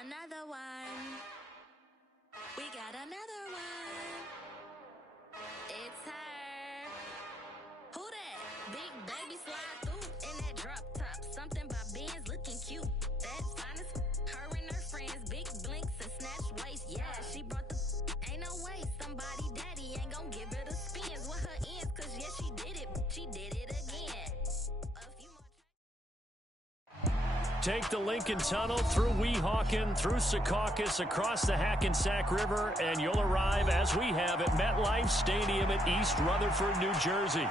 another one. We got another one. It's her. Who that? Big baby slide through in that drop top. Something by Benz looking cute. That's fine as her and her friends. Big blinks and snatch waist. Yeah, she brought the ain't no way. Somebody daddy ain't gon' give her the spins with her ends. Cause yeah, she did it. She did it again. A few more. Take the Lincoln Tunnel through Weehawken, through Secaucus, across the Hackensack River, and you'll arrive, as we have, at MetLife Stadium at East Rutherford, New Jersey.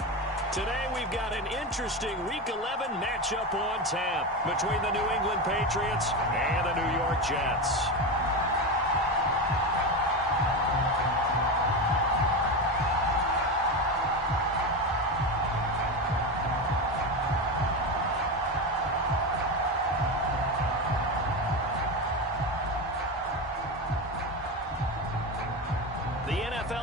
Today we've got an interesting Week 11 matchup on tap between the New England Patriots and the New York Jets.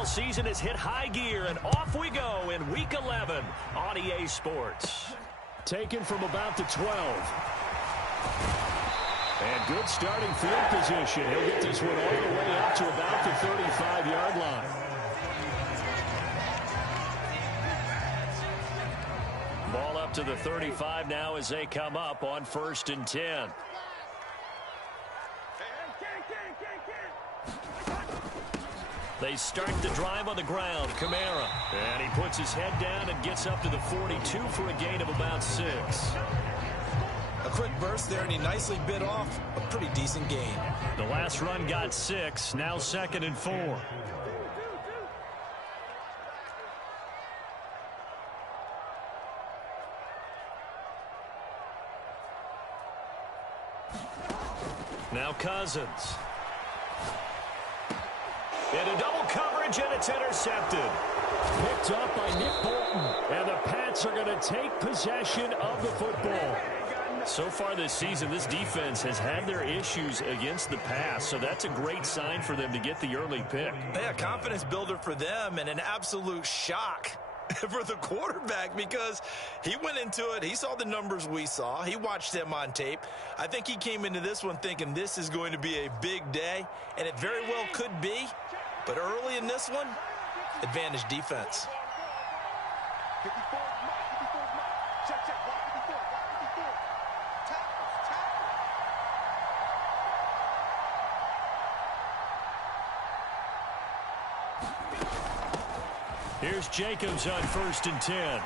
Season has hit high gear, and off we go in Week 11 on EA Sports. Taken from about the 12. And good starting field position. He'll get this one all the way up to about the 35-yard line. Ball up to the 35 now as they come up on 1st and 10. They start the drive on the ground. Kamara. And he puts his head down and gets up to the 42 for a gain of about 6. A quick burst there, and he nicely bit off a pretty decent gain. The last run got 6. Now 2nd and 4. Now Cousins. Into double coverage, and it's intercepted. Picked up by Nick Bolton, and the Pats are going to take possession of the football. So far this season, this defense has had their issues against the pass, so that's a great sign for them to get the early pick. Yeah, confidence builder for them, and an absolute shock for the quarterback, because he went into it, he saw the numbers we saw, he watched them on tape. I think he came into this one thinking this is going to be a big day, and it very well could be. But early in this one, advantage defense. Here's Jacobs on 1st and 10.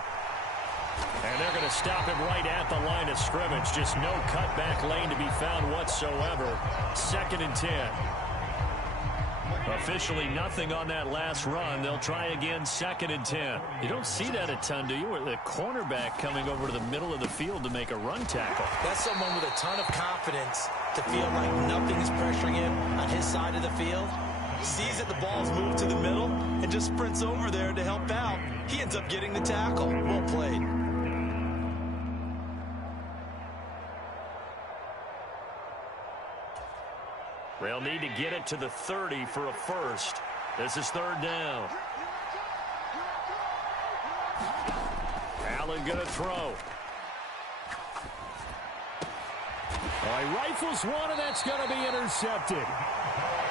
And they're going to stop him right at the line of scrimmage. Just no cutback lane to be found whatsoever. 2nd and 10. Officially nothing on that last run. They'll try again, 2nd and 10. You don't see that a ton, do you? Where the cornerback coming over to the middle of the field to make a run tackle. That's someone with a ton of confidence to feel like nothing is pressuring him on his side of the field. Sees that the ball's moved to the middle and just sprints over there to help out. He ends up getting the tackle. Well played. They'll need to get it to the 30 for a first. This is 3rd down. Allen going to throw. He rifles one, and that's going to be intercepted.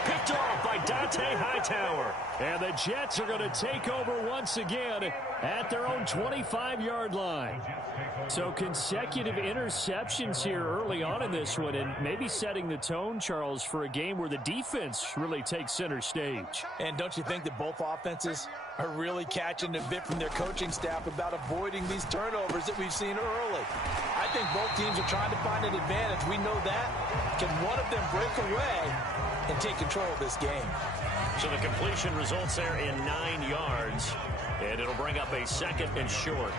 Picked off by Dante Hightower. And the Jets are going to take over once again at their own 25-yard line. So consecutive interceptions here early on in this one, and maybe setting the tone, Charles, for a game where the defense really takes center stage. And don't you think that both offenses are really catching a bit from their coaching staff about avoiding these turnovers that we've seen early? I think both teams are trying to find an advantage. We know that. Can one of them break away and take control of this game? So the completion results there in 9 yards, and it'll bring up a 2nd and short.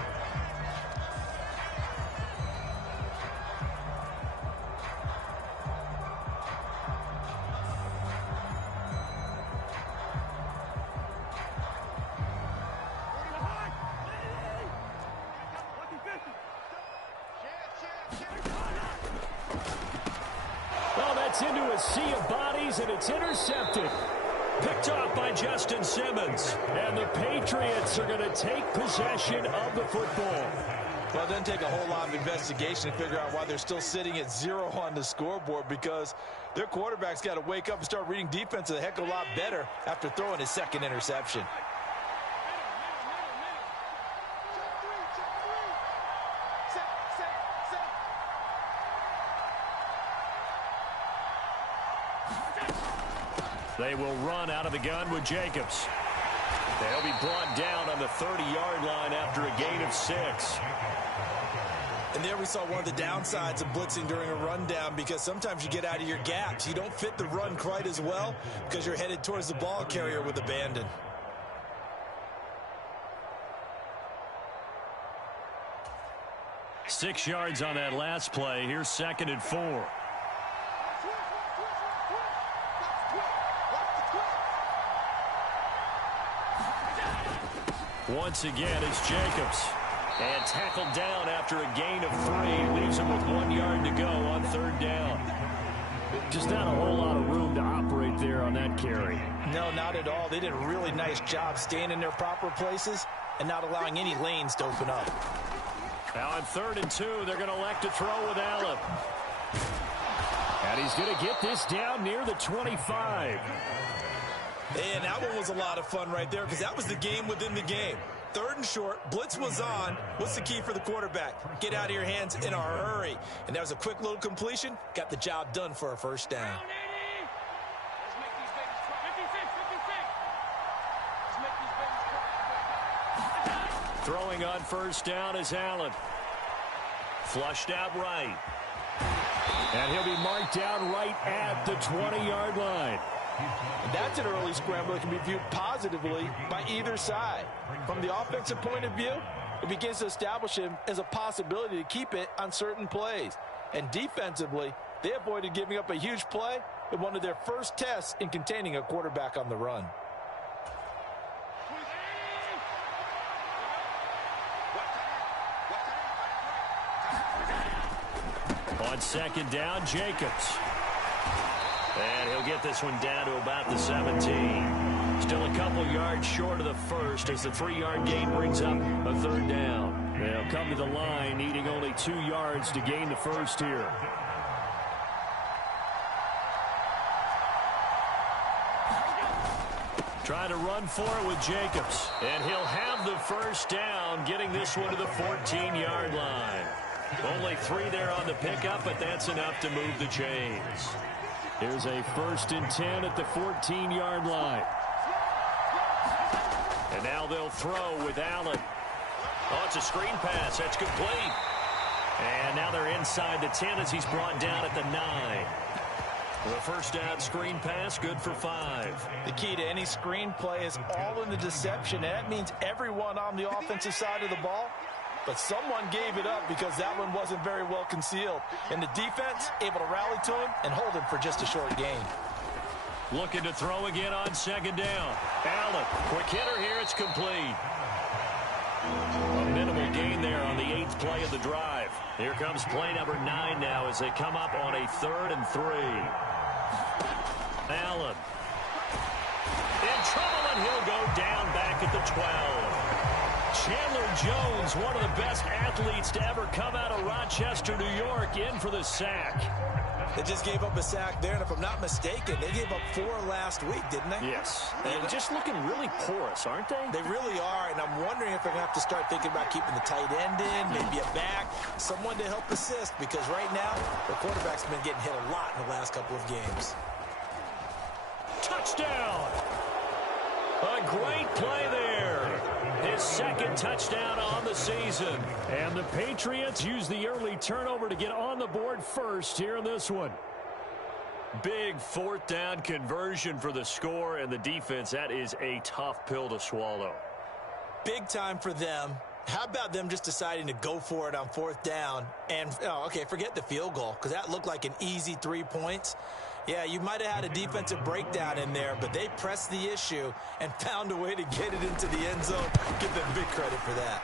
Well, that's into a sea of bodies, and it's intercepted. Picked off by Justin Simmons. And the Patriots are going to take possession of the football. Well, it doesn't take a whole lot of investigation to figure out why they're still sitting at 0 on the scoreboard, because their quarterback's got to wake up and start reading defense a heck of a lot better after throwing his second interception. They will run out of the gun with Jacobs. They'll be brought down on the 30-yard line after a gain of 6. And there we saw one of the downsides of blitzing during a rundown, because sometimes you get out of your gaps. You don't fit the run quite as well because you're headed towards the ball carrier with abandon. Six yards on that last play. Here's 2nd and 4. Once again, it's Jacobs. And tackled down after a gain of 3. Leaves him with 1 yard to go on 3rd down. Just not a whole lot of room to operate there on that carry. No, not at all. They did a really nice job staying in their proper places and not allowing any lanes to open up. Now on 3rd and 2, they're going to elect to throw with Allen. And he's going to get this down near the 25. And that one was a lot of fun right there, because that was the game within the game. 3rd and short, blitz was on. What's the key for the quarterback? Get out of your hands in a hurry. And that was a quick little completion. Got the job done for a 1st down. Throwing on 1st down is Allen. Flushed out right. And he'll be marked down right at the 20-yard line. That's an early scramble that can be viewed positively by either side. From the offensive point of view, it begins to establish him as a possibility to keep it on certain plays. And defensively, they avoided giving up a huge play with one of their first tests in containing a quarterback on the run. On 2nd down, Jacobs. And he'll get this one down to about the 17. Still a couple yards short of the first as the 3-yard gain brings up a 3rd down. They'll come to the line needing only 2 yards to gain the first here. Trying to run for it with Jacobs. And he'll have the 1st down, getting this one to the 14-yard line. Only 3 there on the pickup, but that's enough to move the chains. Here's a 1st and 10 at the 14-yard line. And now they'll throw with Allen. Oh, it's a screen pass. That's complete. And now they're inside the 10 as he's brought down at the 9. The 1st down screen pass, good for 5. The key to any screen play is all in the deception. And that means everyone on the offensive side of the ball. But someone gave it up because that one wasn't very well concealed. And the defense able to rally to him and hold him for just a short gain. Looking to throw again on 2nd down. Allen, quick hitter here, it's complete. A minimal gain there on the 8th play of the drive. Here comes play number 9 now as they come up on a 3rd and 3. Allen. In trouble, and he'll go down back at the 12. Chandler Jones, one of the best athletes to ever come out of Rochester, New York, in for the sack. They just gave up a sack there, and if I'm not mistaken, they gave up 4 last week, didn't they? Yes. And just looking really porous, aren't they? They really are, and I'm wondering if they're going to have to start thinking about keeping the tight end in, maybe a back, someone to help assist, because right now, the quarterback's been getting hit a lot in the last couple of games. Touchdown! A great play there. His 2nd touchdown on the season. And the Patriots use the early turnover to get on the board first here in this one. Big 4th down conversion for the score, and the defense, that is a tough pill to swallow. Big time for them. How about them just deciding to go for it on 4th down? And, okay, forget the field goal, because that looked like an easy 3 points. Yeah, you might have had a defensive breakdown in there, but they pressed the issue and found a way to get it into the end zone. Give them big credit for that.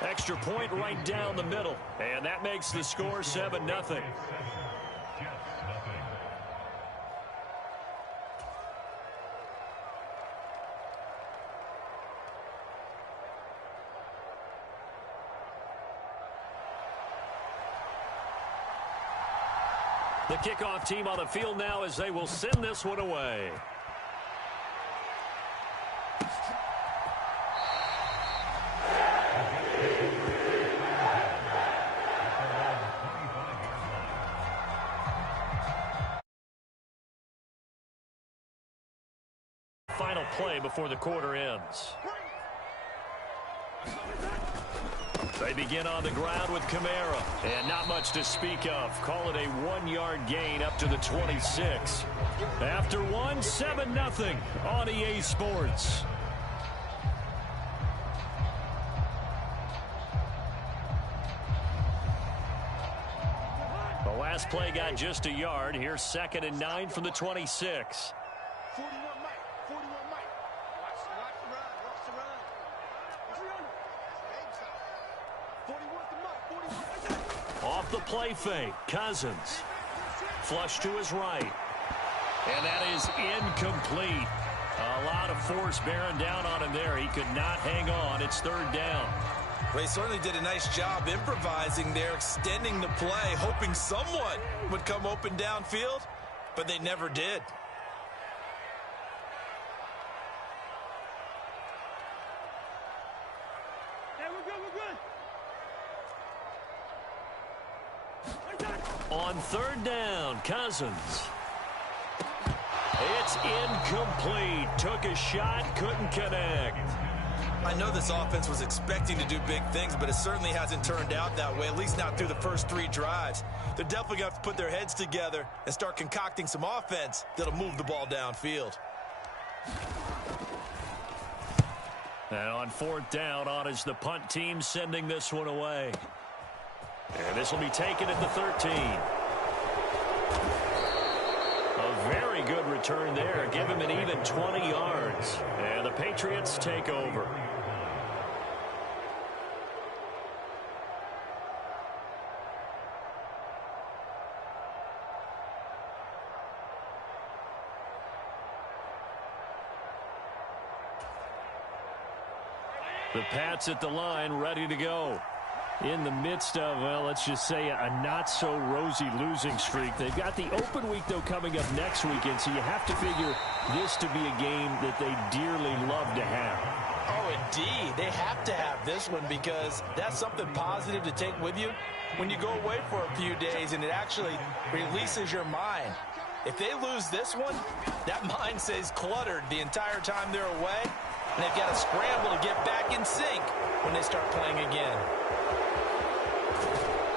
Extra point right down the middle, and that makes the score 7-0. The kickoff team on the field now as they will send this one away. Final play before the quarter ends. They begin on the ground with Kamara. And not much to speak of. Call it a 1-yard gain up to the 26. After 7-0 on EA Sports. The last play got just a yard. Here's 2nd and 9 from the 26. 41 Mike. 41 Mike. Watch the run. Watch the run. Watch the run. 41 to Mike. 41. Off the play fake. Cousins. Flush to his right. And that is incomplete. A lot of force bearing down on him there. He could not hang on. It's 3rd down. Well, he certainly did a nice job improvising there, extending the play, hoping someone would come open downfield, but they never did. Hey, we're good. On 3rd down, Cousins. It's incomplete. Took a shot, couldn't connect. I know this offense was expecting to do big things, but it certainly hasn't turned out that way, at least not through the first 3 drives. They're definitely going to have to put their heads together and start concocting some offense that'll move the ball downfield. And on 4th down, on is the punt team sending this one away. And this will be taken at the 13. A very good return there. Give him an even 20 yards. And the Patriots take over. The Pats at the line, ready to go. In the midst of, well, let's just say a not-so-rosy losing streak. They've got the open week, though, coming up next weekend, so you have to figure this to be a game that they dearly love to have. Oh, indeed. They have to have this one because that's something positive to take with you when you go away for a few days, and it actually releases your mind. If they lose this one, that mind stays cluttered the entire time they're away, and they've got to scramble to get back in sync when they start playing again.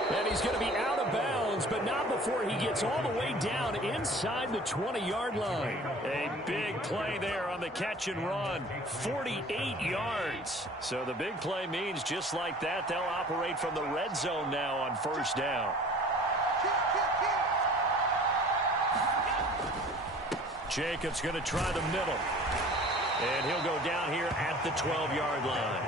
And he's going to be out of bounds, but not before he gets all the way down inside the 20-yard line. A big play there on the catch and run. 48 yards. So the big play means just like that, they'll operate from the red zone now on 1st down. Jacobs going to try the middle. And he'll go down here at the 12-yard line.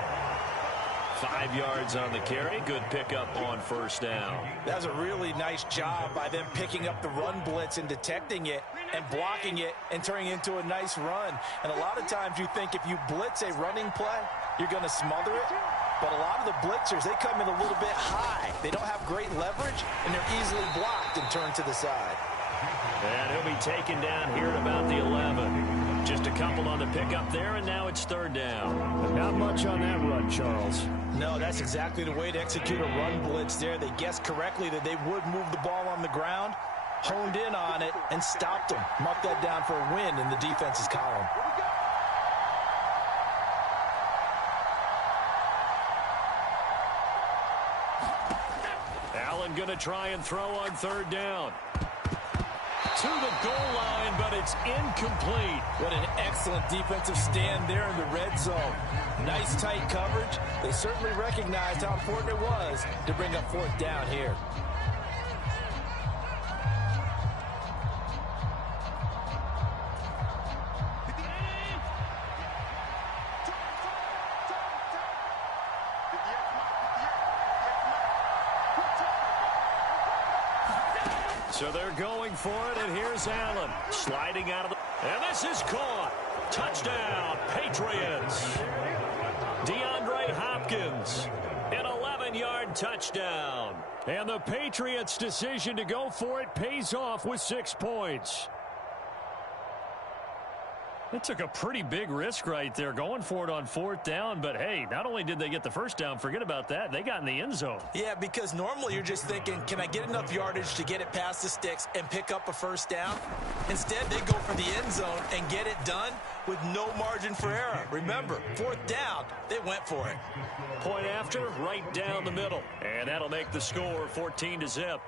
5 yards on the carry. Good pickup on 1st down. That was a really nice job by them picking up the run blitz and detecting it and blocking it and turning it into a nice run. And a lot of times you think if you blitz a running play, you're going to smother it. But a lot of the blitzers, they come in a little bit high. They don't have great leverage, and they're easily blocked and turned to the side. And he'll be taken down here at about the 11. Just a couple on the pickup there, and now it's 3rd down. Not much on that run, Charles. No, that's exactly the way to execute a run blitz there. They guessed correctly that they would move the ball on the ground, honed in on it, and stopped them. Marked that down for a win in the defense's column. Allen going to try and throw on 3rd down. To the goal line, but it's incomplete. What an excellent defensive stand there in the red zone. Nice tight coverage. They certainly recognized how important it was to bring up 4th down here. So they're going for it, and here's Allen sliding out of the... And this is caught. Touchdown, Patriots. DeAndre Hopkins, an 11-yard touchdown. And the Patriots' decision to go for it pays off with 6 points. They took a pretty big risk right there going for it on 4th down. But, hey, not only did they get the first down, forget about that, they got in the end zone. Yeah, because normally you're just thinking, can I get enough yardage to get it past the sticks and pick up a first down? Instead, they go for the end zone and get it done with no margin for error. Remember, 4th down, they went for it. Point after, right down the middle. And that'll make the score 14-0.